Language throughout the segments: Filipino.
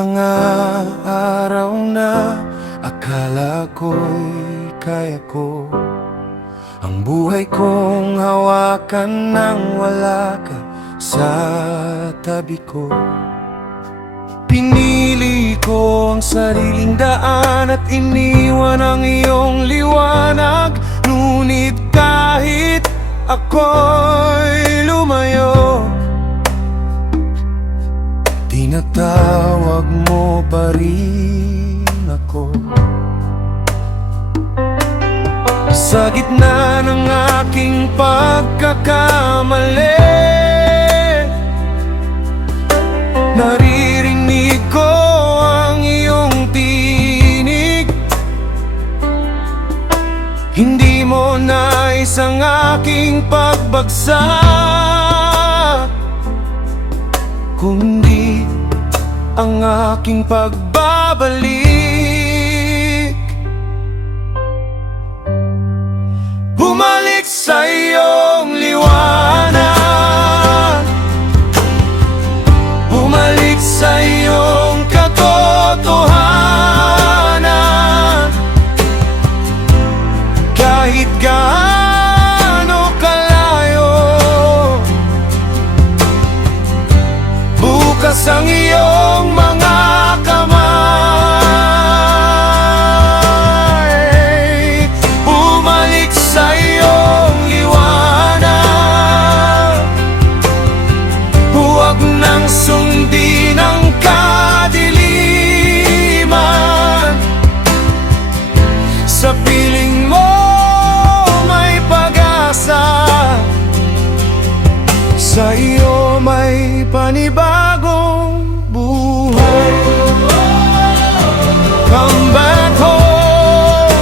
mga araw na akala ko'y kaya ko ang buhay kong hawakan nang wala ka sa tabi ko. Pinili ko ang sariling daan at iniwan ang iyong liwanag. Ngunit kahit ako'y lumayo, tinatawag mo pa rin ako. Sa gitna ng aking pagkakamali, naririnig ko ang iyong tinig. Hindi mo nais ang aking pagbagsak, kundi ang aking pagbabalik. Bumalik sa iyong liwanag, bumalik sa iyong katotohanan. Kahit gaano kalayo, bukas ang iyong mga kamay. Bumalik sa iyong liwanag, huwag nang sundin ang kadiliman. Sa piling mo may pag-asa, sa iyo may panibagong buhay. Come back home,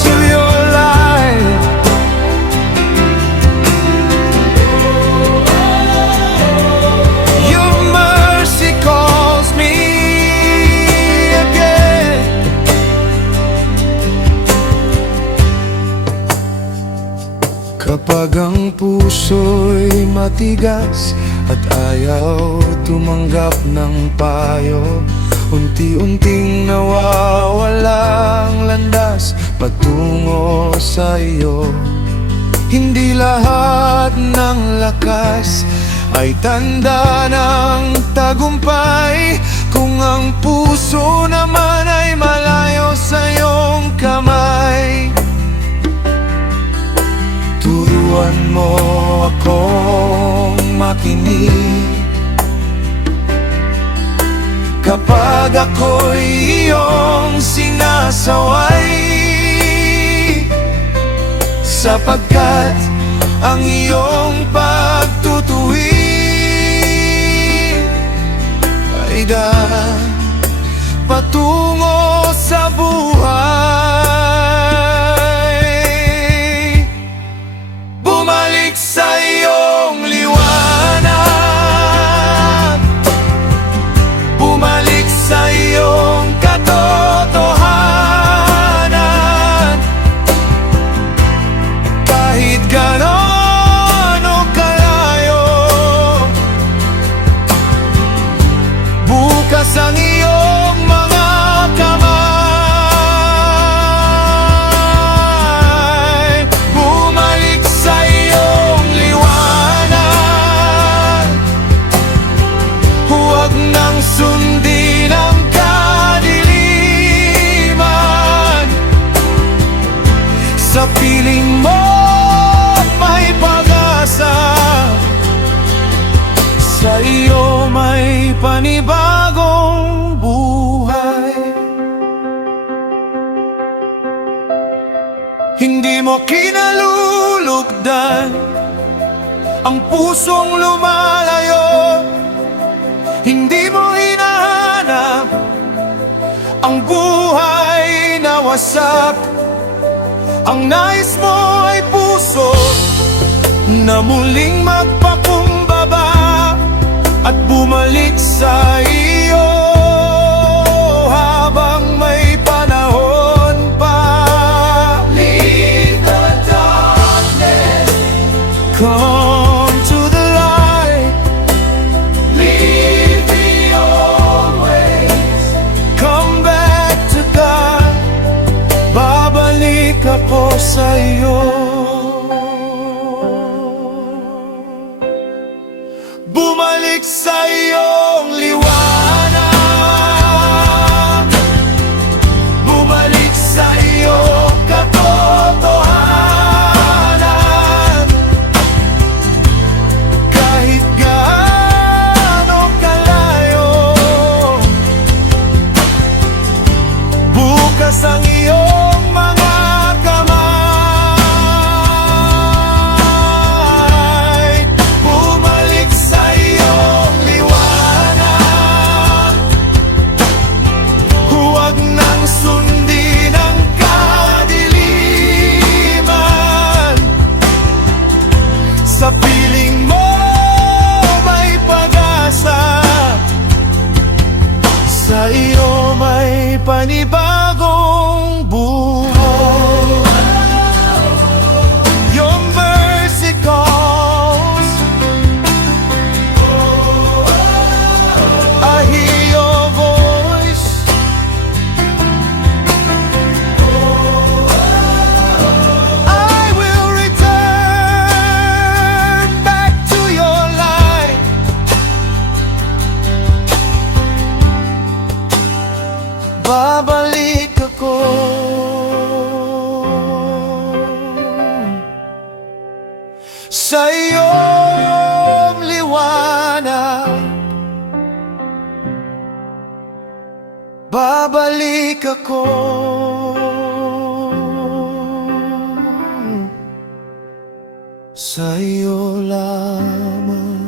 to your life. Your mercy calls me again. Kapag ang puso'y matigas at ayaw tumanggap ng payo, unti-unting nawawala ang landas patungo sa iyo. Hindi lahat ng lakas ay tanda ng tagumpay. Kung ang puso naman ay malayo sa iyong kamay, turuan mo akong makinig. Kapag ako'y iyong sinasaway, sapagkat ang iyong pagtutuwid ay daan patungo sa buhay. Bumalik sa iyong liwanag, bumalik sa iyong katotohanan. Kahit gaano kalayo, bukas ang iyong mga kamay. Bumalik sa iyong liwanag, huwag nang sundin ang kadiliman. Sa piling mo may pag-asa, sa iyo may panibagong buhay. Hindi mo kinalulugdan ang pusong lumalayo, hindi mo hinahanap ang buhay na wasak. Ang nais mo ay puso na muling magpakumbaba at bumalik sa iyo habang may panahon pa. Leave the darkness, come to the light. bumalik sa iyong liwanag, bumalik sa iyong katotohanan. Kahit gaano kalayo, bukas ang iyong mga kamay, bumalik sa iyong liwanag. Huwag nang sundin ang kadiliman. Sa piling mo may pag-asa, sa iyo may panibagong buhay. Your mercy calls, I hear your voice. I will return back to your light. Babalik ako sa iyong liwanag, babalik ako sa iyo lamang.